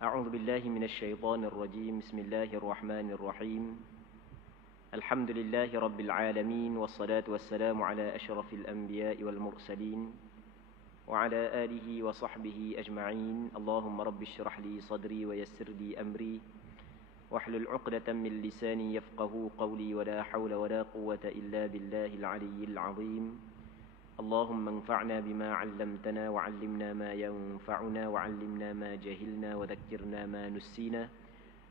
أعوذ بالله من الشيطان الرجيم. بسم الله الرحمن الرحيم. الحمد لله رب العالمين، والصلاة والسلام على أشرف الأنبياء والمرسلين وعلى آله وصحبه أجمعين. اللهم رب اشرح لي صدري ويسر لي أمري واحلل عقدة من لساني يفقه قولي، ولا حول ولا قوة إلا بالله العلي العظيم. اللهم انفعنا بما علمتنا وعلمنا ما ينفعنا وعلمنا ما جهلنا وذكرنا ما نسينا.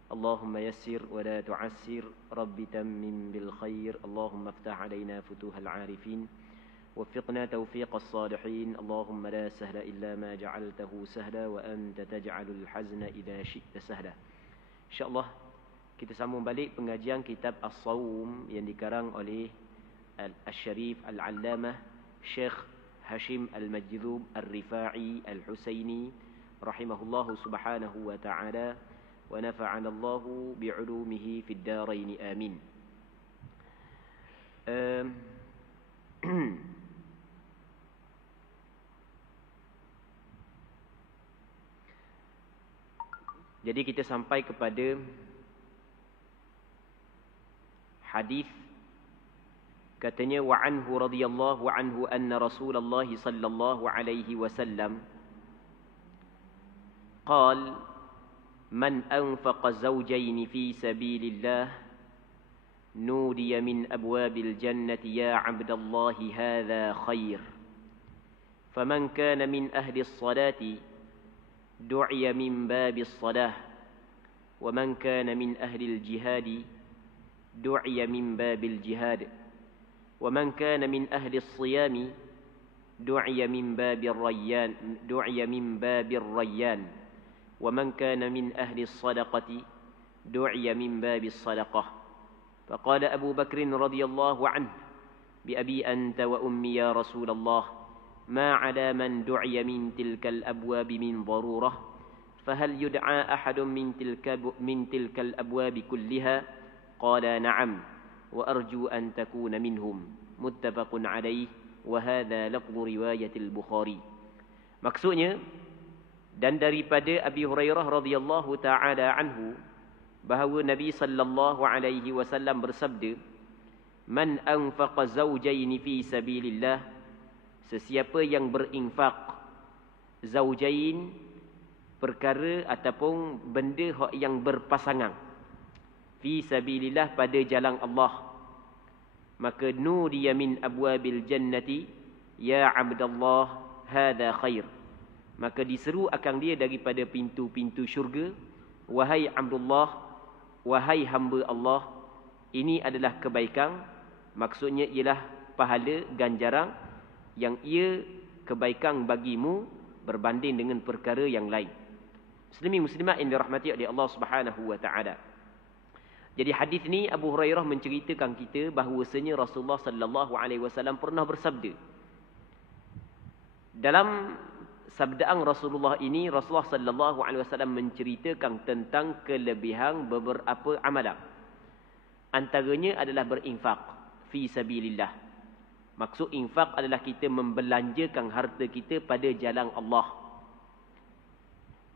اللهم يسر ولا تعسر، رب تمم بالخير. اللهم افتح علينا فتوح العارفين، وفقنا توفيق الصالحين. اللهم لا سهل إلا ما جعلته سهلا، وأنت تجعل الحزن إذا شئت سهلا. InsyaAllah kita sambung balik pengajian kitab As-Sawm yang dikarang oleh Al-Syarif Al-Allamah Syekh Hashim Al-Majdzub Al-Rifa'i Al-Husaini rahimahullahu subhanahu wa ta'ala, wa nafa'ana Allahu bi'ulumihi fid darain amin. Jadi kita sampai kepada hadis, katanya wa anhu radhiyallahu anhu anna Rasulullah sallallahu alaihi wasallam qala man anfaqa zawjayn fi sabilillah nudiya min abwabil jannati ya 'abdallahi hadha khair faman kana min ahli as-salati du'iya min babis salah wa man kana min ahli al-jihad du'iya min babil jihad ومن كان من أهل الصيام دعي من باب الريان ومن كان من أهل الصدقة دعي من باب الصدقة. فقال أبو بكر رضي الله عنه بأبي أنت وأمي يا رسول الله ما على من دعي من تلك الأبواب من ضرورة فهل يدعى أحد من تلك الأبواب كلها؟ قال نعم وأرجو أن تكون منهم. متفق عليه وهذا لفظ رواية البخاري. Maksudnya, dan daripada Abi Hurairah radhiyallahu taala anhu bahawa Nabi sallallahu alaihi wasallam bersabda, man anfaqa zawjayn fi sabilillah, sesiapa yang berinfak zawjain, perkara ataupun benda yang berpasangan, fi sabilillah, pada jalan Allah, maka nudiya min abwabil jannati ya 'abdallah hadha khair, maka diseru akan dia daripada pintu-pintu syurga, wahai Abdullah, wahai hamba Allah, ini adalah kebaikan. Maksudnya ialah pahala ganjaran yang ia kebaikan bagimu berbanding dengan perkara yang lain. Muslimin muslimat yang dirahmati oleh Allah Subhanahu wa taala. Jadi hadis ni Abu Hurairah menceritakan kita bahawasanya Rasulullah sallallahu alaihi wasallam pernah bersabda. Dalam sabdaan Rasulullah ini, Rasulullah sallallahu alaihi wasallam menceritakan tentang kelebihan beberapa amalan. Antaranya adalah berinfak fi sabilillah. Maksud infak adalah kita membelanjakan harta kita pada jalan Allah.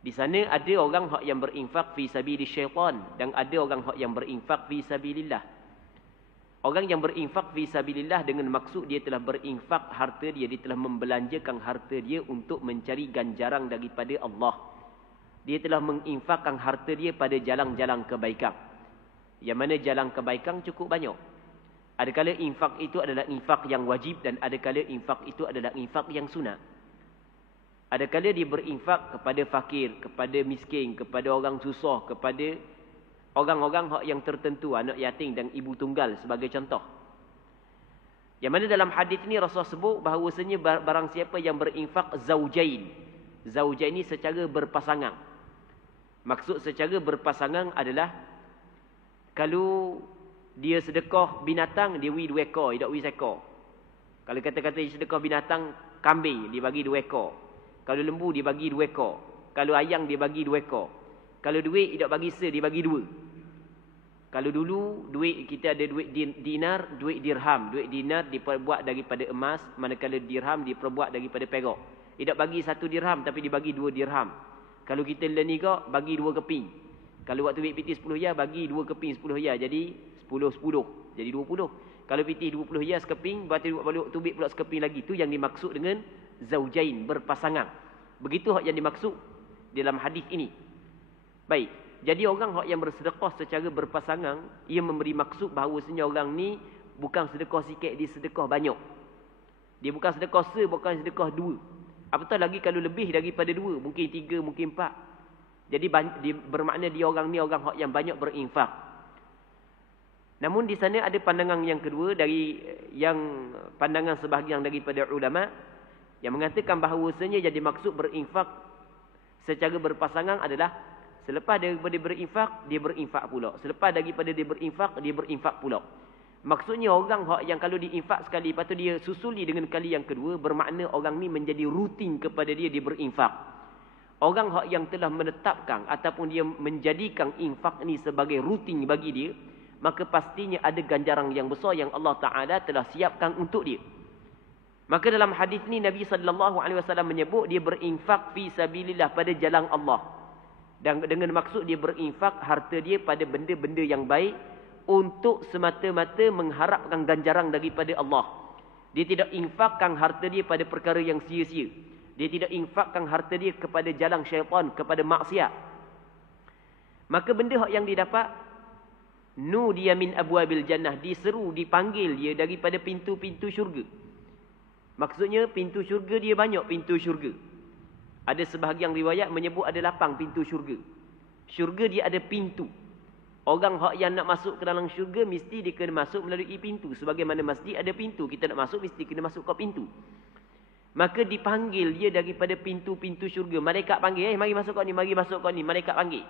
Di sana ada orang hak yang berinfak fi sabilis syaitan, dan ada orang hak yang berinfak fi sabilillah. Orang yang berinfak fi sabilillah dengan maksud dia telah berinfak harta dia, dia telah membelanjakan harta dia untuk mencari ganjaran daripada Allah. Dia telah menginfakkan harta dia pada jalan-jalan kebaikan. Yang mana jalan kebaikan cukup banyak. Adakala infak itu adalah infak yang wajib, dan adakala infak itu adalah infak yang sunat. Adakala dia berinfak kepada fakir, kepada miskin, kepada orang susah, kepada orang-orang yang tertentu, anak yatim dan ibu tunggal sebagai contoh. Yang mana dalam hadis ini Rasulullah sebut bahawasanya barang siapa yang berinfak zawjain. Zawjain ini secara berpasangan. Maksud secara berpasangan adalah kalau dia sedekah binatang, dia bagi 2 ekor, tidak bagi 1 ekor. Kalau kata-kata sedekah binatang kambing, dia bagi 2 ekor. Kalau lembu dia bagi 2 ekor. Kalau ayam dia bagi 2 ekor. Kalau duit tidak bagi dia bagi 2. Kalau dulu duit kita ada duit dinar, duit dirham. Duit dinar diperbuat daripada emas, manakala dirham diperbuat daripada perak. Tidak bagi 1 dirham tapi dibagi 2 dirham. Kalau kita ni kok bagi 2 keping. Kalau waktu piti 10 ya bagi 2 keping 10 ya. Jadi 10. Jadi 20. Kalau piti 20 ya sekeping, berarti waktu bit pula sekeping lagi. Itu yang dimaksud dengan zaujain, berpasangan. Begitu hak yang dimaksud dalam hadis ini. Baik. Jadi orang hak yang bersedekah secara berpasangan, ia memberi maksud bahawasanya orang ni bukan sedekah sikit, dia sedekah banyak. Dia bukan sedekah bukan sedekah 2. Apatah lagi kalau lebih daripada 2, mungkin 3, mungkin 4. Jadi bermakna dia orang ni orang hak yang banyak berinfak. Namun di sana ada pandangan yang kedua dari yang pandangan sebahagian daripada ulama yang mengatakan bahawasanya yang dimaksud berinfak secara berpasangan adalah selepas daripada berinfak, dia berinfak pula. Selepas daripada dia berinfak pula. Maksudnya orang yang kalau diinfak sekali, lepas tu dia susuli dengan kali yang kedua, bermakna orang ni menjadi rutin kepada dia berinfak. Orang yang telah menetapkan ataupun dia menjadikan infak ni sebagai rutin bagi dia, maka pastinya ada ganjaran yang besar yang Allah Ta'ala telah siapkan untuk dia. Maka dalam hadis ni Nabi SAW menyebut dia berinfak fi sabilillah, pada jalan Allah. Dan dengan maksud dia berinfak harta dia pada benda-benda yang baik untuk semata-mata mengharapkan ganjaran daripada Allah. Dia tidak infakkan harta dia pada perkara yang sia-sia. Dia tidak infakkan harta dia kepada jalan syaitan, kepada maksiat. Maka benda yang didapat, nudiya min abwabil jannah, diseru, dipanggil dia daripada pintu-pintu syurga. Maksudnya pintu syurga dia banyak pintu syurga. Ada sebahagian riwayat menyebut ada 8 pintu syurga. Syurga dia ada pintu. Orang yang nak masuk ke dalam syurga mesti dia kena masuk melalui pintu. Sebagaimana masjid ada pintu, kita nak masuk mesti kena masuk ke pintu. Maka dipanggil dia daripada pintu-pintu syurga. Malaikat panggil, mari masuk kau ni, mari masuk kau ni. Malaikat panggil.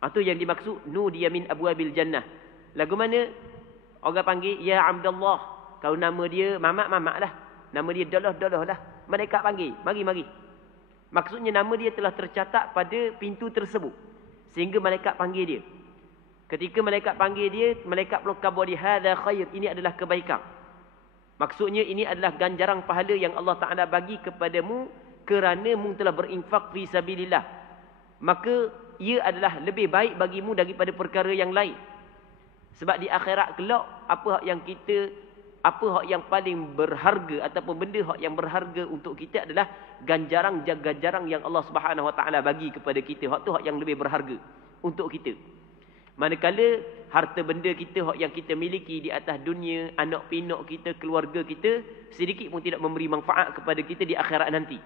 Itu yang dimaksud nudiya min abwabil jannah. Lagu mana orang panggil ya Abdullah. Kalau nama dia Mamat lah. Nama dia Dalah lah. Malaikat panggil, mari. Maksudnya nama dia telah tercatat pada pintu tersebut. Sehingga malaikat panggil dia. Ketika malaikat panggil dia, malaikat pun khabar dia, hadza khair, ini adalah kebaikan. Maksudnya ini adalah ganjaran pahala yang Allah Ta'ala bagi kepadamu kerana mu telah berinfak fi sabilillah. Maka ia adalah lebih baik bagimu daripada perkara yang lain. Sebab di akhirat kelak, apa yang paling berharga ataupun benda yang berharga untuk kita adalah ganjaran yang Allah Subhanahu Wa Taala bagi kepada kita. Hak tu yang lebih berharga untuk kita. Manakala harta benda kita yang kita miliki di atas dunia, anak pinak kita, keluarga kita, sedikit pun tidak memberi manfaat kepada kita di akhirat nanti.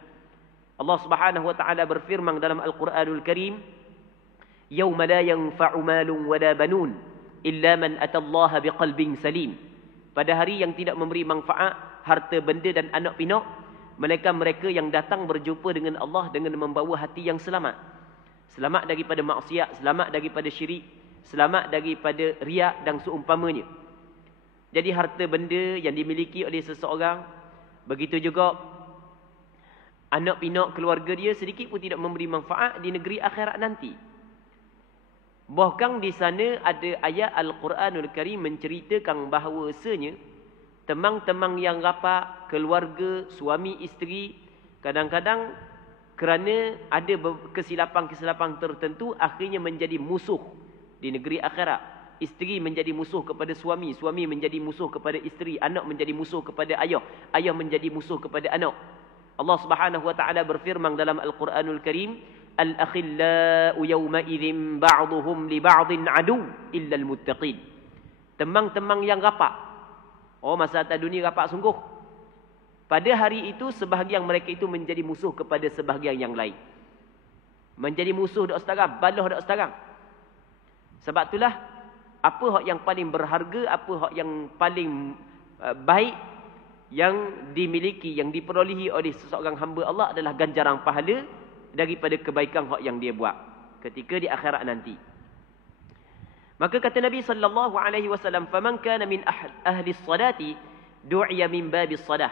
Allah Subhanahu Wa Taala berfirman dalam Al-Quranul Karim, "Yauma la yanfa'u malun wa la banun illa man atallaha biqalbin salim." Pada hari yang tidak memberi manfaat harta benda dan anak pinak, mereka yang datang berjumpa dengan Allah dengan membawa hati yang selamat. Selamat daripada maksiat, selamat daripada syirik, selamat daripada riak dan seumpamanya. Jadi harta benda yang dimiliki oleh seseorang, begitu juga anak pinak keluarga dia sedikit pun tidak memberi manfaat di negeri akhirat nanti. Bahkan di sana ada ayat Al-Quranul Karim menceritakan bahawasanya temang-temang yang rapat, keluarga, suami, isteri, kadang-kadang kerana ada kesilapan-kesilapan tertentu akhirnya menjadi musuh di negeri akhirat. Isteri menjadi musuh kepada suami, suami menjadi musuh kepada isteri, anak menjadi musuh kepada ayah, ayah menjadi musuh kepada anak. Allah Subhanahu Wa Taala berfirman dalam Al-Quranul Karim, "Al-akhillau yawma idzin ba'dhum li ba'dhin adu illa al-muttaqin." Temang-temang yang rapat. Oh, masa atas dunia rapat sungguh. Pada hari itu sebahagian mereka itu menjadi musuh kepada sebahagian yang lain. Menjadi musuh dak setarang, balah dak setarang. Sebab itulah apa hak yang paling berharga, apa hak yang paling baik yang dimiliki, yang diperolehi oleh seseorang hamba Allah adalah ganjaran pahala daripada kebaikan hak yang dia buat ketika di akhirat nanti. Maka kata Nabi sallallahu alaihi wasallam, "Faman kana min ahli as-salati du'iya min babis salah."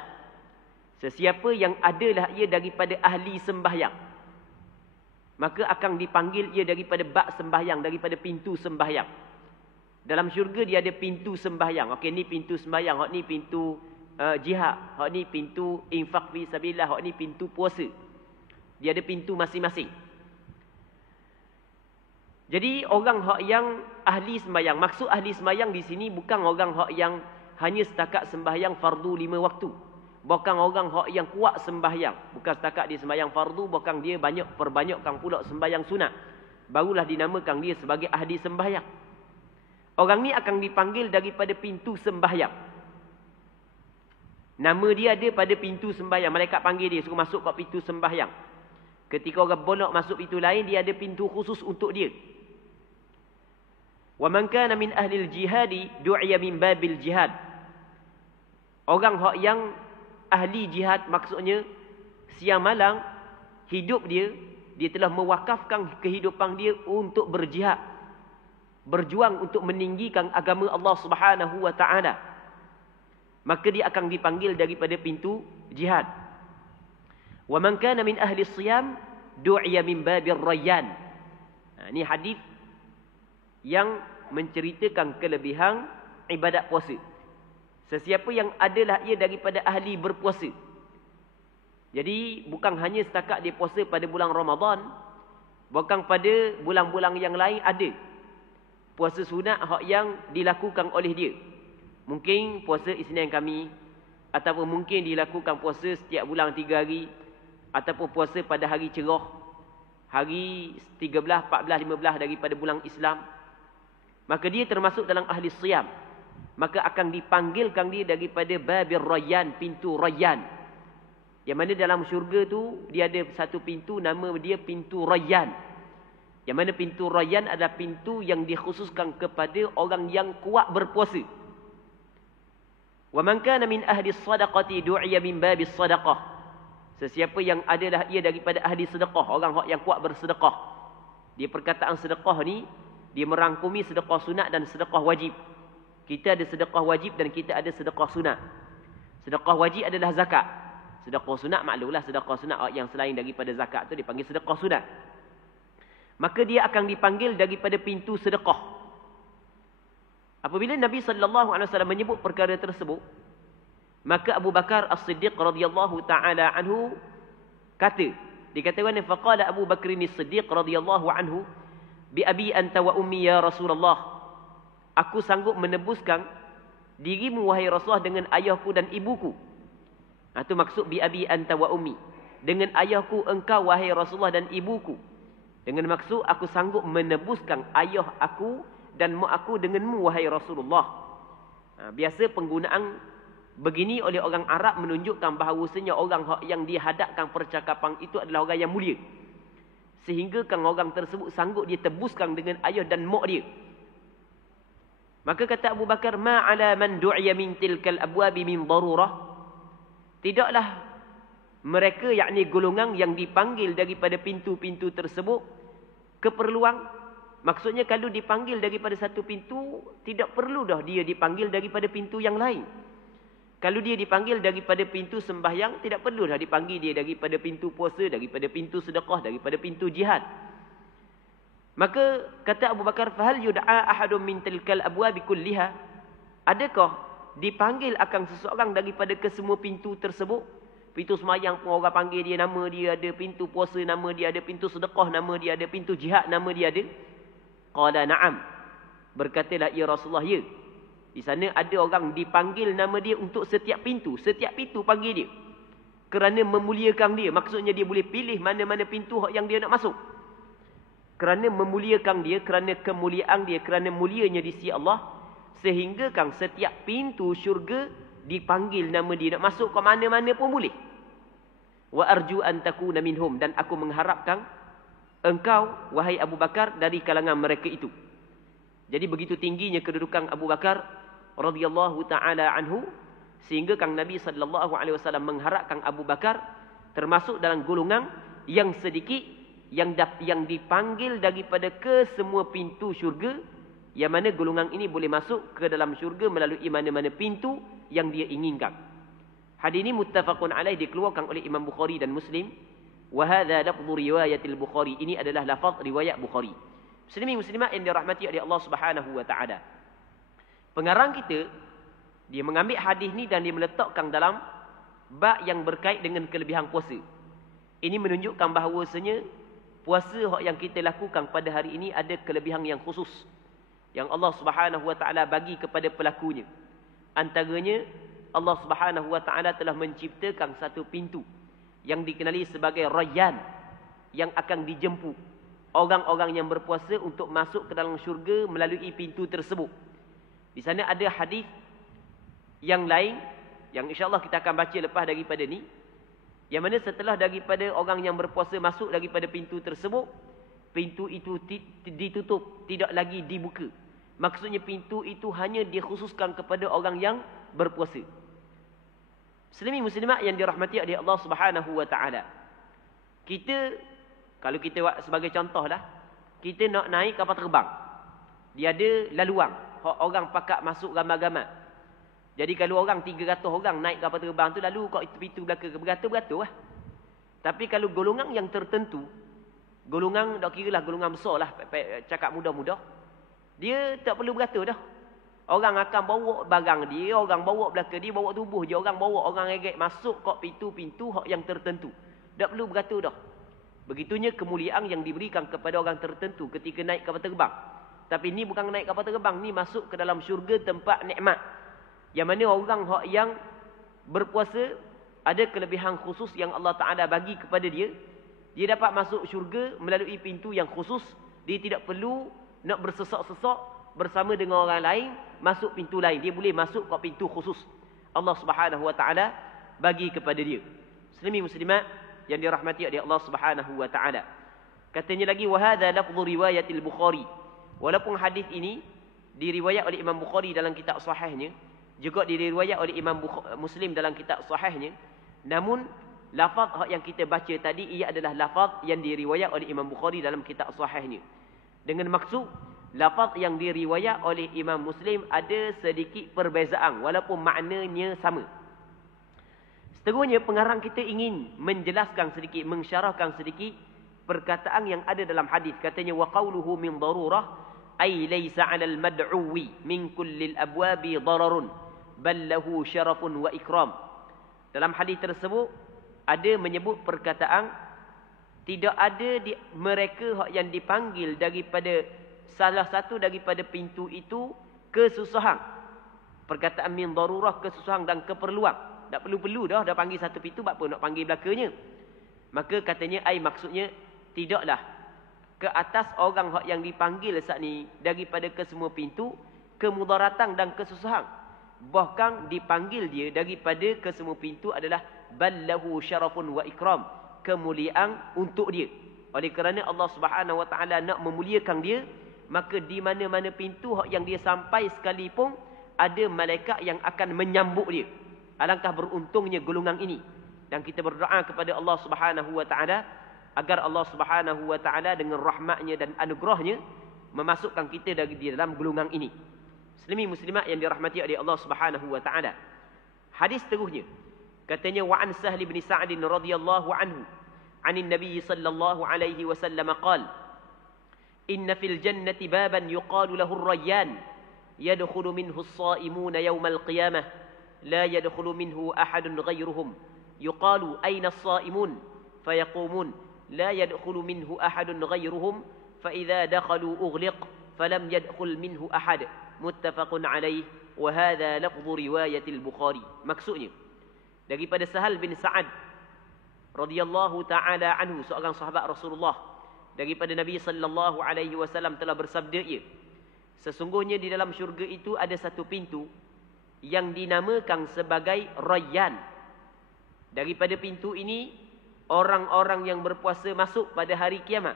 Sesiapa yang adalah ia daripada ahli sembahyang, maka akan dipanggil ia daripada bab sembahyang, daripada pintu sembahyang. Dalam syurga dia ada pintu sembahyang. Okey, ni pintu sembahyang, hak ni pintu jihad, hak ni pintu infak fi sabilillah, hak ni pintu puasa. Dia ada pintu masing-masing. Jadi orang hak yang ahli sembahyang, maksud ahli sembahyang di sini bukan orang hak yang hanya setakat sembahyang fardu 5 waktu. Bukan orang hak yang kuat sembahyang, bukan setakat dia sembahyang fardu, bukan dia perbanyakkan pula sembahyang sunat. Barulah dinamakan dia sebagai ahli sembahyang. Orang ni akan dipanggil daripada pintu sembahyang. Nama dia ada pada pintu sembahyang. Malaikat panggil dia, suruh masuk ke pintu sembahyang. Ketika orang bonok masuk pintu lain, dia ada pintu khusus untuk dia. Wa man kana min ahli al-jihadi du'iya min babil jihad. Orang hak yang ahli jihad, maksudnya siang malam hidup dia telah mewakafkan kehidupan dia untuk berjihad, berjuang untuk meninggikan agama Allah Subhanahu wa taala. Maka dia akan dipanggil daripada pintu jihad. Wa man kana min ahli siyam du'iya min babir rayyan. Ini hadis yang menceritakan kelebihan ibadat puasa. Sesiapa yang adalah ia daripada ahli berpuasa. Jadi bukan hanya setakat dia puasa pada bulan Ramadan, bahkan pada bulan-bulan yang lain ada puasa sunat hak yang dilakukan oleh dia. Mungkin puasa Isnin kami, ataupun mungkin dilakukan puasa setiap bulan 3 hari, ataupun puasa pada hari cerah, hari 13, 14, 15 daripada bulan Islam. Maka dia termasuk dalam ahli siyam. Maka akan dipanggilkan dia daripada babir rayyan, pintu rayyan. Yang mana dalam syurga tu dia ada satu pintu, nama dia pintu rayyan. Yang mana pintu rayyan adalah pintu yang dikhususkan kepada orang yang kuat berpuasa. Wa man kana min ahli sadaqati du'iya min babis sadaqah. Sesiapa yang adalah ia daripada ahli sedekah, orang yang kuat bersedekah. Dia perkataan sedekah ni dia merangkumi sedekah sunat dan sedekah wajib. Kita ada sedekah wajib dan kita ada sedekah sunat. Sedekah wajib adalah zakat. Sedekah sunat maklumlah, sedekah sunat yang selain daripada zakat tu dipanggil sedekah sunat. Maka dia akan dipanggil daripada pintu sedekah. Apabila Nabi SAW menyebut perkara tersebut, maka Abu Bakar As-Siddiq radhiyallahu taala anhu kata, dikatakan faqala Abu Bakr As-Siddiq radhiyallahu anhu, bi abi anta wa ummi ya Rasulullah. Aku sanggup menebuskan dirimu wahai Rasulullah dengan ayahku dan ibuku. Itu maksud bi abi anta wa ummi. Dengan ayahku engkau wahai Rasulullah dan ibuku. Dengan maksud aku sanggup menebuskan ayah aku dan mak aku denganmu wahai Rasulullah. Biasa penggunaan begini oleh orang Arab menunjukkan bahawasanya orang yang dihadapkan percakapan itu adalah orang yang mulia. Sehingga kan orang tersebut sanggup dia tebuskan dengan ayah dan mak dia. Maka kata Abu Bakar, ma ala man du'iya min tilkal abwabi min darurah. Tidaklah mereka, yakni golongan yang dipanggil daripada pintu-pintu tersebut keperluan. Maksudnya kalau dipanggil daripada satu pintu, tidak perlu dah dia dipanggil daripada pintu yang lain. Kalau dia dipanggil daripada pintu sembahyang, tidak perlu dah dipanggil dia daripada pintu puasa, daripada pintu sedekah, daripada pintu jihad. Maka kata Abu Bakar, fahal yud'a ahadun min tilkal abwabi kulliha? Adakah dipanggil akan seseorang daripada kesemua pintu tersebut? Pintu sembahyang pun orang panggil dia, nama dia ada. Pintu puasa nama dia ada. Pintu sedekah nama dia ada. Pintu jihad nama dia ada. Qala na'am. Berkatalah ya Rasulullah, ya. Di sana ada orang dipanggil nama dia untuk setiap pintu. Setiap pintu panggil dia. Kerana memuliakan dia. Maksudnya dia boleh pilih mana-mana pintu yang dia nak masuk. Kerana memuliakan dia, kerana kemuliaan dia, kerana mulianya di sisi Allah. Sehingga kan setiap pintu syurga dipanggil nama dia. Nak masuk ke mana-mana pun boleh. Wa arju an takuna minhum. Dan aku mengharapkan engkau, wahai Abu Bakar, dari kalangan mereka itu. Jadi begitu tingginya kedudukan Abu Bakar radhiyallahu taala anhu, sehingga Kang Nabi sallallahu alaihi wasallam mengharapkan Abu Bakar termasuk dalam golongan yang sedikit yang dipanggil daripada ke semua pintu syurga, yang mana golongan ini boleh masuk ke dalam syurga melalui mana-mana pintu yang dia inginkan. Hadis ini muttafaqun alaih, dikeluarkan oleh Imam Bukhari dan Muslim. Wa hadza lafdhu riwayatil Bukhari. Ini adalah lafaz riwayat Bukhari. Muslimin muslimat yang dirahmati oleh Allah Subhanahu wa taala. Pengarang kita dia mengambil hadis ni dan dia meletakkan dalam bab yang berkait dengan kelebihan puasa. Ini menunjukkan bahawasanya puasa yang kita lakukan pada hari ini ada kelebihan yang khusus yang Allah Subhanahu wa taala bagi kepada pelakunya. Antaranya Allah Subhanahu wa taala telah menciptakan satu pintu yang dikenali sebagai Rayyan yang akan dijemput orang-orang yang berpuasa untuk masuk ke dalam syurga melalui pintu tersebut. Di sana ada hadis yang lain yang insya-Allah kita akan baca lepas daripada ni, yang mana setelah daripada orang yang berpuasa masuk daripada pintu tersebut, pintu itu ditutup, tidak lagi dibuka. Maksudnya pintu itu hanya dikhususkan kepada orang yang berpuasa. Muslimin muslimat yang dirahmati oleh Allah Subhanahu wa taala. Kita, kalau kita buat sebagai contohlah, kita nak naik kapal terbang. Dia ada laluan, orang pakak masuk ramai-ramai. Jadi kalau orang 300 orang naik kapal terbang tu, lalu kat pintu belakang beratur-beratur lah. Tapi kalau golongan yang tertentu, golongan tak kira lah golongan besar lah, cakap mudah-mudah, dia tak perlu beratur dah. Orang akan bawa barang dia, orang bawa belakang dia, bawa tubuh je, orang bawa orang regek masuk kat pintu-pintu yang tertentu. Tak perlu beratur dah. Begitunya kemuliaan yang diberikan kepada orang tertentu ketika naik kapal terbang. Tapi ni bukan naik kapal terbang, ni masuk ke dalam syurga tempat nikmat. Yang mana orang yang berpuasa ada kelebihan khusus yang Allah Ta'ala bagi kepada dia. Dia dapat masuk syurga melalui pintu yang khusus. Dia tidak perlu nak bersesak-sesak bersama dengan orang lain masuk pintu lain. Dia boleh masuk ke pintu khusus Allah Subhanahu Wa Ta'ala bagi kepada dia. Muslimin muslimat yang dirahmati oleh Allah Subhanahu Wa Ta'ala. Katanya lagi, wahada lafzu riwayatil Bukhari. Walaupun hadis ini diriwayat oleh Imam Bukhari dalam kitab sahihnya, juga diriwayat oleh Imam Muslim dalam kitab sahihnya, namun lafaz yang kita baca tadi ia adalah lafaz yang diriwayat oleh Imam Bukhari dalam kitab sahihnya. Dengan maksud lafaz yang diriwayat oleh Imam Muslim ada sedikit perbezaan walaupun maknanya sama. Seterusnya pengarang kita ingin menjelaskan sedikit, mensyarahkan sedikit perkataan yang ada dalam hadis. Katanya wa qawluhu min darurah ay laysa 'alal mad'uwi min kullil abwabi dararun bal lahu syarafun wa ikram. Dalam hadis tersebut ada menyebut perkataan tidak ada mereka yang dipanggil daripada salah satu daripada pintu itu kesusahan. Perkataan min darurah, kesusahan dan keperluan. Tak perlu-perlu dah panggil satu pintu, apa nak panggil belakangnya. Maka katanya maksudnya tidaklah ke atas orang yang dipanggil saat ni daripada kesemua pintu kemudaratan dan kesusahan. Bahkan dipanggil dia daripada kesemua pintu adalah ballahu syarafun wa ikram, kemuliaan untuk dia. Oleh kerana Allah Subhanahu Wa Taala nak memuliakan dia, maka di mana-mana pintu yang dia sampai sekalipun ada malaikat yang akan menyambut dia. Alangkah beruntungnya golongan ini. Dan kita berdoa kepada Allah Subhanahu Wa Taala agar Allah Subhanahu Wa Taala dengan rahmatnya dan anugerahnya memasukkan kita dari dalam golongan ini. Muslimin muslimat yang dirahmati oleh Allah Subhanahu Wa Taala. Hadis seterusnya katanya wa an Sahl bin Sa'd radhiyallahu anhu 'anil Nabi sallallahu alaihi wasallam qala inna fil jannati baban yuqalu lahu ar-rayyan yadkhulu minhu as-sa'imuna yawm al-qiyamah la yadkhulu minhu ahadun ghayruhum yuqalu ayna as-sa'imun fayaqumun la yadkhulu minhu ahadun ghayruhum fa idza dakhalu ughliq falam yadkhul minhu ahad. Muttafaqun alaih wa hadha lafdhu riwayatil Bukhari. Maksudnya daripada Sahal bin Sa'ad radhiyallahu taala anhu, seorang sahabat Rasulullah, daripada Nabi sallallahu alaihi wasallam telah bersabda ia, sesungguhnya di dalam syurga itu ada satu pintu yang dinamakan sebagai Rayyan. Daripada pintu ini orang-orang yang berpuasa masuk pada hari kiamat.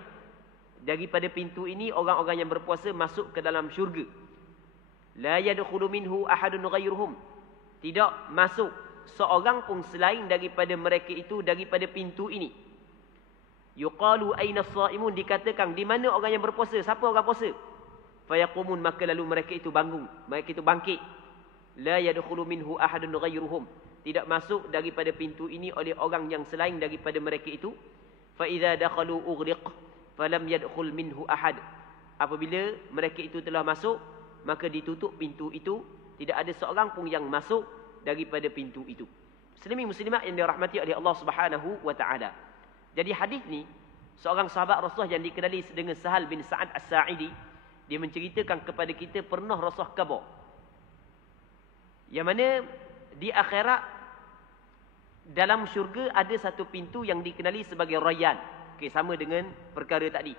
Daripada pintu ini orang-orang yang berpuasa masuk ke dalam syurga. La yadkhulu minhu ahadun ghayruhum. Tidak masuk seorang pun selain daripada mereka itu daripada pintu ini. Yuqalu aina as-saimun, dikatakan di mana orang yang berpuasa, siapa orang puasa? Fayaqumun, maka lalu mereka itu bangun, mereka itu bangkit. La yadkhulu minhu ahadun ghayruhum, tidak masuk daripada pintu ini oleh orang yang selain daripada mereka itu. Fa idza dakhalu ughliq falam yadkhul minhu ahad. Apabila mereka itu telah masuk, maka ditutup pintu itu, tidak ada seorang pun yang masuk daripada pintu itu. Muslimin muslimat yang dirahmati oleh Allah Subhanahu wa taala. Jadi hadis ni, seorang sahabat Rasulullah yang dikenali dengan Sahal bin Sa'ad As-Sa'idi, dia menceritakan kepada kita pernah Rasulullah khabar. Yang mana di akhirat dalam syurga ada satu pintu yang dikenali sebagai Rayyan. Okey, sama dengan perkara tadi.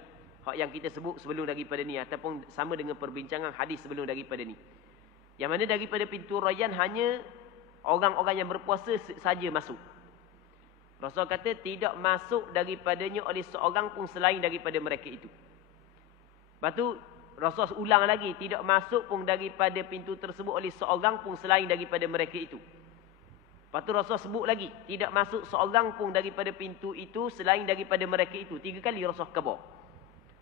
Hak yang kita sebut sebelum daripada ni ataupun sama dengan perbincangan hadis sebelum daripada ni. Yang mana daripada pintu Rayyan hanya orang-orang yang berpuasa saja masuk. Rasul kata tidak masuk daripadanya oleh seorang pun selain daripada mereka itu. Lepas tu Rasul ulang lagi, tidak masuk pun daripada pintu tersebut oleh seorang pun selain daripada mereka itu. Lepas tu Rasul sebut lagi, tidak masuk seorang pun daripada pintu itu selain daripada mereka itu. 3 kali Rasul khabar.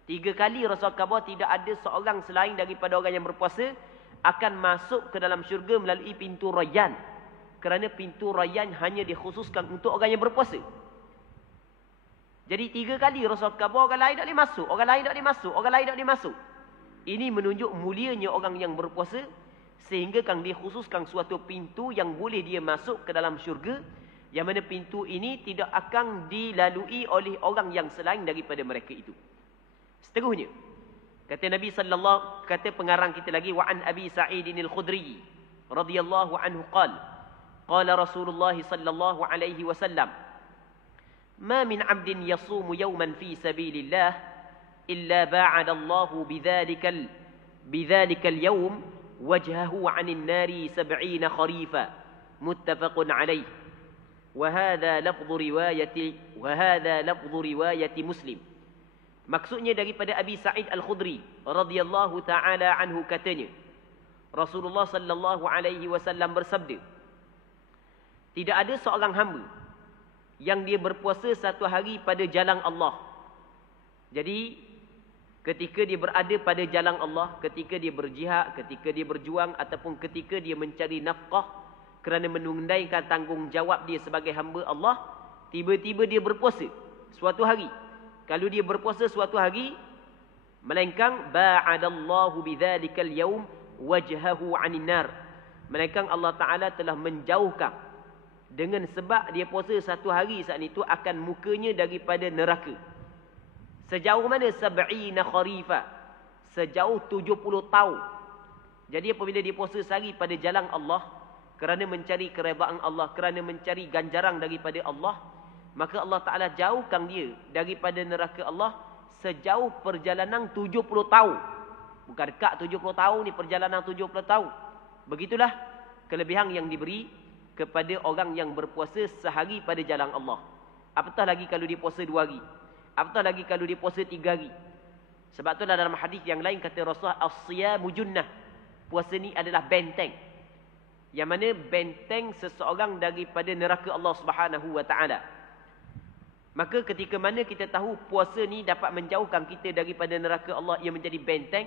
3 kali Rasul khabar tidak ada seorang selain daripada orang yang berpuasa akan masuk ke dalam syurga melalui pintu Rayyan. Kerana pintu Rayyan hanya dikhususkan untuk orang yang berpuasa. Jadi 3 kali Rasul khabar, orang lain tak boleh masuk, orang lain tak boleh masuk, orang lain tak boleh masuk. Ini menunjuk mulianya orang yang berpuasa, sehingga kan dikhususkan suatu pintu yang boleh dia masuk ke dalam syurga, yang mana pintu ini tidak akan dilalui oleh orang yang selain daripada mereka itu. Seterusnya, kata Nabi sallallahu, kata pengarang kita lagi, wa an Abi Sa'id al-Khudri radhiyallahu anhu qala Rasulullah sallallahu alaihi wasallam, ma min 'abdin yasumu yawman fi sabilillah illa ba'ada Allahu bidzalikal yawm wajhahu 'anil nari 70 kharifa, muttafaqun alaih. Wa hadha lafdhu riwayati Muslim. Maksudnya daripada Abi Sa'id Al-Khudri radhiyallahu taala anhu, katanya Rasulullah sallallahu alaihi wasallam bersabda, tidak ada seorang hamba yang dia berpuasa satu hari pada jalan Allah. Jadi ketika dia berada pada jalan Allah, ketika dia berjihad, ketika dia berjuang, ataupun ketika dia mencari nafkah kerana menunaikan tanggungjawab dia sebagai hamba Allah, tiba-tiba dia berpuasa suatu hari. Kalau dia berpuasa suatu hari, melainkan ba'adallahu bidzalikal yaum wajhahu 'anil nar, melainkan Allah Taala telah menjauhkan dengan sebab dia puasa satu hari saat itu akan mukanya daripada neraka. Sejauh mana? 70 kharifa, sejauh 70 tahun. Jadi apabila dia puasa sehari pada jalan Allah, kerana mencari keredaan Allah, kerana mencari ganjaran daripada Allah, maka Allah Ta'ala jauhkan dia daripada neraka Allah sejauh perjalanan 70 tahun. Bukan dekat 70 tahun ni, perjalanan 70 tahun. Begitulah kelebihan yang diberi kepada orang yang berpuasa sehari pada jalan Allah. Apatah lagi kalau dia puasa 2 hari. Apatah lagi kalau dia puasa 3 hari. Sebab itulah dalam hadis yang lain kata Rasulullah, as-siyamu junnah. Puasa ni adalah benteng. Yang mana benteng seseorang daripada neraka Allah Subhanahu wa taala. Maka ketika mana kita tahu puasa ni dapat menjauhkan kita daripada neraka Allah, ia menjadi benteng,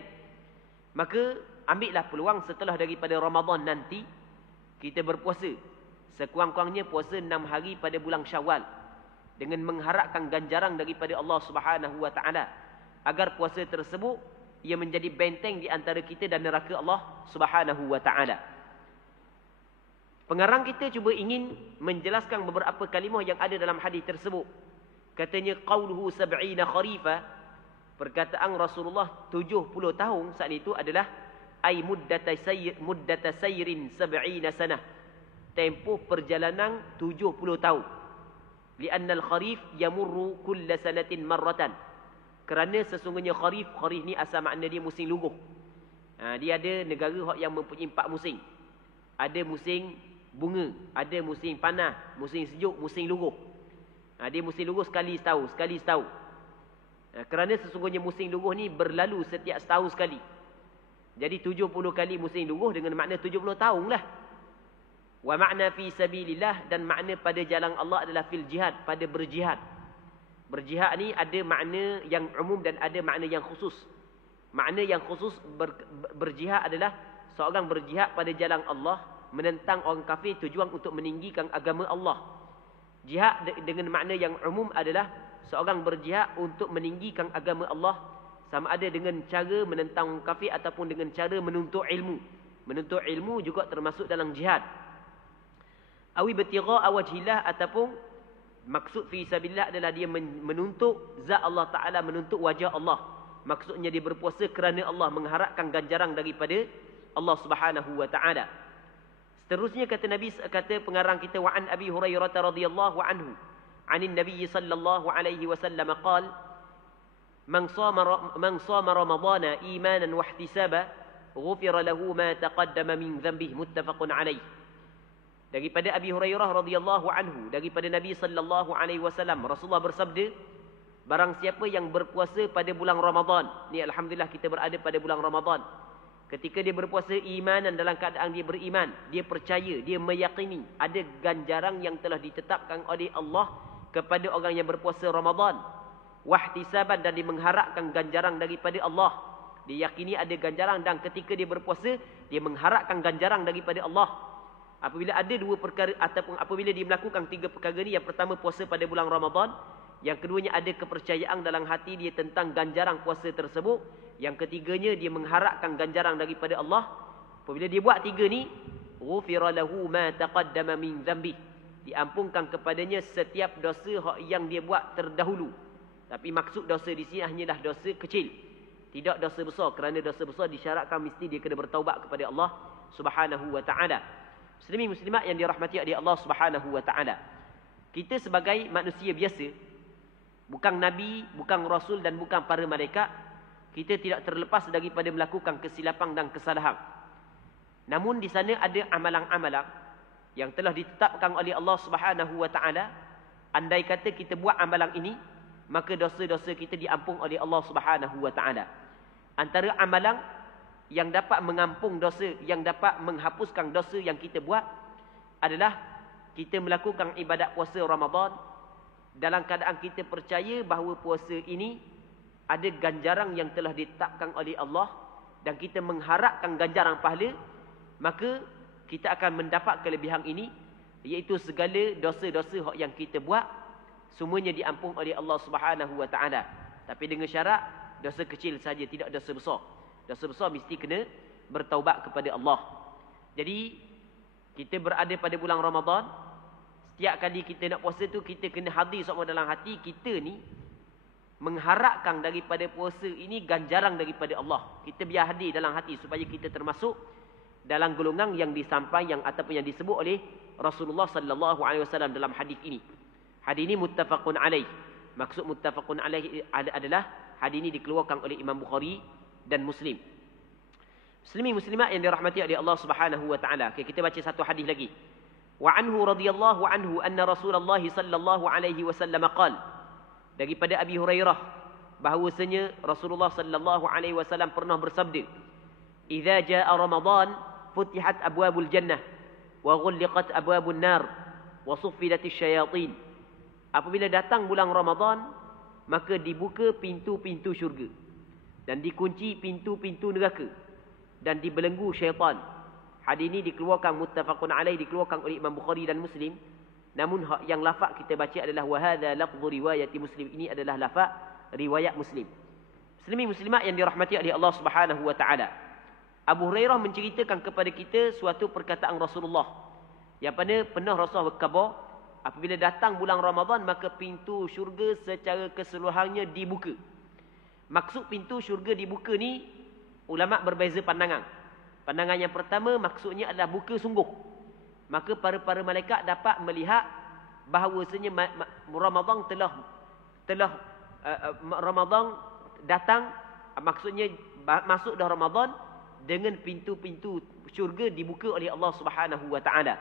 maka ambillah peluang setelah daripada Ramadan nanti kita berpuasa. Sekurang-kurangnya puasa 6 hari pada bulan Syawal, dengan mengharapkan ganjaran daripada Allah Subhanahu wa taala, agar puasa tersebut ia menjadi benteng di antara kita dan neraka Allah Subhanahu wa taala. Pengarang kita cuba ingin menjelaskan beberapa kalimah yang ada dalam hadis tersebut. Katanya qauluhu 70 kharifa, perkataan Rasulullah 70 tahun saat itu adalah ai muddata sayrin 70 sanah, tempoh perjalanan 70 tahun. Li'anna al-kharif yamurru kulla sanatin marratan, kerana sesungguhnya kharif ni asal makna dia musim luruh. Dia ada negara yang mempunyai 4 musim. Ada musim bunga, ada musim panas, musim sejuk, musim luruh. Dia musim luruh sekali setahun. Kerana sesungguhnya musim luruh ni berlalu setiap setahun sekali. Jadi 70 kali musim luruh dengan makna 70 tahun lah. Wa makna fi sabilillah, dan makna pada jalan Allah adalah fil jihad, pada berjihad. Berjihad ni ada makna yang umum dan ada makna yang khusus. Makna yang khusus berjihad adalah seorang berjihad pada jalan Allah, menentang orang kafir, tujuan untuk meninggikan agama Allah. Jihad dengan makna yang umum adalah seorang berjihad untuk meninggikan agama Allah, sama ada dengan cara menentang kafir ataupun dengan cara menuntut ilmu. Menuntut ilmu juga termasuk dalam jihad. Awi bertigha wajhillah, ataupun Maksud fi sabilillah adalah dia menuntut zat Allah Ta'ala, menuntut wajah Allah. Maksudnya dia berpuasa kerana Allah, mengharapkan ganjaran daripada Allah Subhanahu wa Ta'ala. Seterusnya kata pengarang kita, wa an Abi Hurairah radhiyallahu anhu anin Nabi sallallahu alaihi wasallam qala man sama ramadhana imanan wa ihtisaba ghufira lahu ma taqaddama min dhanbihi, muttafaqun alaih. Daripada Abi Hurairah radhiyallahu anhu, daripada Nabi sallallahu alaihi wasallam, Rasulullah bersabda, barang siapa yang berpuasa pada bulan Ramadan, ni alhamdulillah kita berada pada bulan Ramadan. Ketika dia berpuasa imanan, dalam keadaan dia beriman, dia percaya, dia meyakini ada ganjaran yang telah ditetapkan oleh Allah kepada orang yang berpuasa Ramadan. Wahtisaban, dan dia mengharapkan ganjaran daripada Allah. Dia yakini ada ganjaran, dan ketika dia berpuasa, dia mengharapkan ganjaran daripada Allah. Apabila ada dua perkara, ataupun apabila dia melakukan tiga perkara ni, yang pertama puasa pada bulan Ramadan, yang keduanya ada kepercayaan dalam hati dia tentang ganjaran puasa tersebut, yang ketiganya dia mengharapkan ganjaran daripada Allah. Apabila dia buat tiga ni, ghufira lahu ma taqaddama min dhanbi, diampunkan kepadanya setiap dosa yang dia buat terdahulu. Tapi maksud dosa di sini hanyalah dosa kecil, tidak dosa besar, kerana dosa besar disyaratkan mesti dia kena bertaubat kepada Allah Subhanahu wa Ta'ala. Muslimin muslimat yang dirahmati oleh Allah Subhanahu wa Ta'ala, kita sebagai manusia biasa, bukan nabi, bukan rasul dan bukan para malaikat, kita tidak terlepas daripada melakukan kesilapan dan kesalahan. Namun di sana ada amalan-amalan yang telah ditetapkan oleh Allah Subhanahu wa Ta'ala. Andai kata kita buat amalan ini, maka dosa-dosa kita diampun oleh Allah Subhanahu wa Ta'ala. Antara amalan yang dapat mengampung dosa, yang dapat menghapuskan dosa yang kita buat, adalah kita melakukan ibadat puasa Ramadan dalam keadaan kita percaya bahawa puasa ini ada ganjaran yang telah ditetapkan oleh Allah, dan kita mengharapkan ganjaran pahala, maka kita akan mendapat kelebihan ini, iaitu segala dosa-dosa yang kita buat semuanya diampun oleh Allah Subhanahu wa Ta'ala. Tapi dengan syarat dosa kecil saja, tidak dosa besar. Dosa besar mesti kena bertaubat kepada Allah. Jadi kita berada pada bulan Ramadan, setiap kali kita nak puasa tu, kita kena hadir semua dalam hati kita ni mengharapkan daripada puasa ini ganjaran daripada Allah. Kita biar hadir dalam hati supaya kita termasuk dalam golongan yang disampaikan ataupun yang disebut oleh Rasulullah sallallahu alaihi wasallam dalam hadis ini. Hadis ini muttafaqun alaih. Maksud muttafaqun alaih adalah hadis ini dikeluarkan oleh Imam Bukhari dan Muslim. Muslimin muslimat yang dirahmati oleh Allah Subhanahu wa Ta'ala. Okay, kita baca satu hadis lagi. Wa anhu radhiyallahu anhu anna Rasulullah sallallahu alaihi wasallam qala, daripada Abi Hurairah bahawasanya Rasulullah sallallahu alaihi wasallam pernah bersabda, "Idza jaa Ramadan futihat abwabul jannah wa ghulliqat abwabun nar wa suffidatis syayatin." Apabila datang bulan Ramadan, maka dibuka pintu-pintu syurga dan dikunci pintu-pintu neraka dan dibelenggu syaitan. Hadis ini dikeluarkan muttafaqun alaih, dikeluarkan oleh Imam Bukhari dan Muslim. Namun yang lafaz kita baca adalah wa hadza lafdhu riwayati Muslim. Ini adalah lafaz riwayat Muslim. Muslimin muslimat yang dirahmati oleh Allah Subhanahu wa Ta'ala, Abu Hurairah menceritakan kepada kita suatu perkataan Rasulullah yang pernah Rasulullah berkhabar, apabila datang bulan Ramadan maka pintu syurga secara keseluruhannya dibuka. Maksud pintu syurga dibuka ni, ulama berbeza pandangan. Pandangan yang pertama maksudnya adalah buka sungguh. Maka para malaikat dapat melihat bahawasanya Ramadan Ramadan datang, maksudnya masuk dah Ramadan dengan pintu-pintu syurga dibuka oleh Allah Subhanahu wa Ta'ala.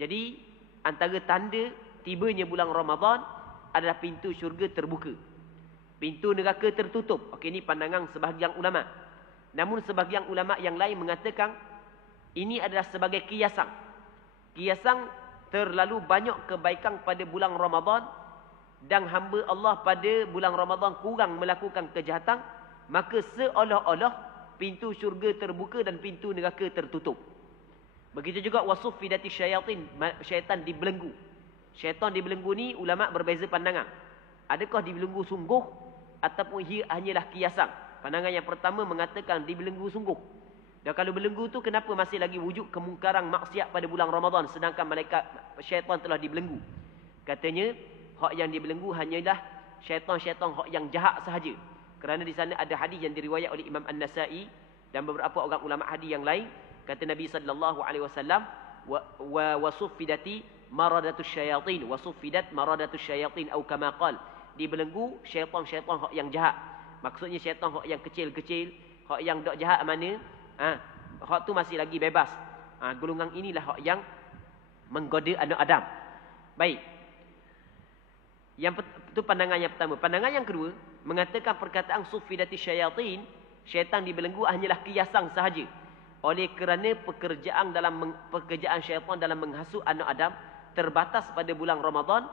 Jadi antara tanda tibanya bulan Ramadan adalah pintu syurga terbuka, pintu neraka tertutup. Okey, ini pandangan sebahagian ulama. Namun sebahagian ulama yang lain mengatakan ini adalah sebagai kiasan. Kiasan terlalu banyak kebaikan pada bulan Ramadan dan hamba Allah pada bulan Ramadan kurang melakukan kejahatan, maka seolah-olah pintu syurga terbuka dan pintu neraka tertutup. Begitu juga wasufidati syayatin, syaitan dibelenggu. Syaitan dibelenggu ni ulama berbeza pandangan. Adakah dibelenggu sungguh ataupun ia hanyalah kiasan? Pandangan yang pertama mengatakan dibelenggu sungguh. Dan kalau belenggu tu, kenapa masih lagi wujud kemungkaran maksiat pada bulan Ramadan sedangkan malaikat syaitan telah dibelenggu? Katanya hak yang dibelenggu hanyalah syaitan-syaitan hak yang jahat sahaja. Kerana di sana ada hadis yang diriwayat oleh Imam An-Nasa'i dan beberapa orang ulama hadis yang lain, kata Nabi sallallahu alaihi wasallam, wa suffidati maradatus syayatin, wa suffidat maradatus syayatin atau kama qala, dibelenggu syaitan-syaitan hak yang jahat. Maksudnya syaitan hak yang kecil-kecil, hak yang dak jahat mana? Hak tu masih lagi bebas. Golongan inilah hak yang menggoda anak Adam. Baik. Yang itu pandangan yang pertama. Pandangan yang kedua mengatakan perkataan suffidati syayatin, syaitan dibelenggu hanyalah kiasan sahaja. Oleh kerana pekerjaan syaitan dalam menghasut anak Adam terbatas pada bulan Ramadan,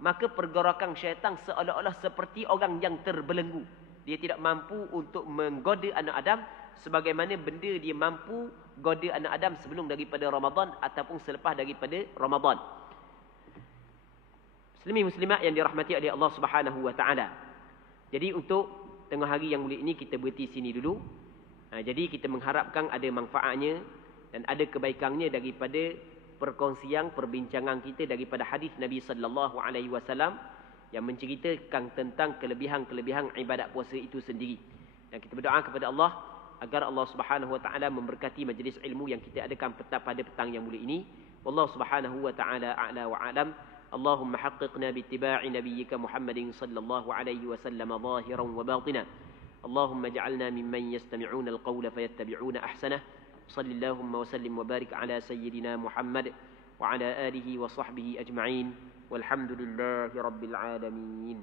maka pergerakan syaitan seolah-olah seperti orang yang terbelenggu. Dia tidak mampu untuk menggoda anak Adam sebagaimana benda dia mampu goda anak Adam sebelum daripada Ramadan ataupun selepas daripada Ramadan. Muslimin muslimat yang dirahmati oleh Allah Subhanahu wa taala. Jadi untuk tengah hari yang mulia ini kita berhenti sini dulu. Jadi kita mengharapkan ada manfaatnya dan ada kebaikannya daripada perkongsian perbincangan kita daripada hadis Nabi sallallahu alaihi wasallam yang menceritakan tentang kelebihan-kelebihan ibadat puasa itu sendiri. Dan kita berdoa kepada Allah agar Allah Subhanahu wa taala memberkati majlis ilmu yang kita adakan pada petang yang mulia ini. Wallahu Subhanahu wa taala a'la wa a'lam. Allahumma haqqiqna bi ittiba'i nabiyyika Muhammadin sallallahu alaihi wasallam zahiran wa batinan. Allahumma ij'alna mimman yastami'una al-qawla fayattabi'una ahsanah. Sallallahu wa sallim wa barik ala sayyidina Muhammad wa ala alihi wa sahbihi ajma'in. Walhamdulillahi rabbil alamin.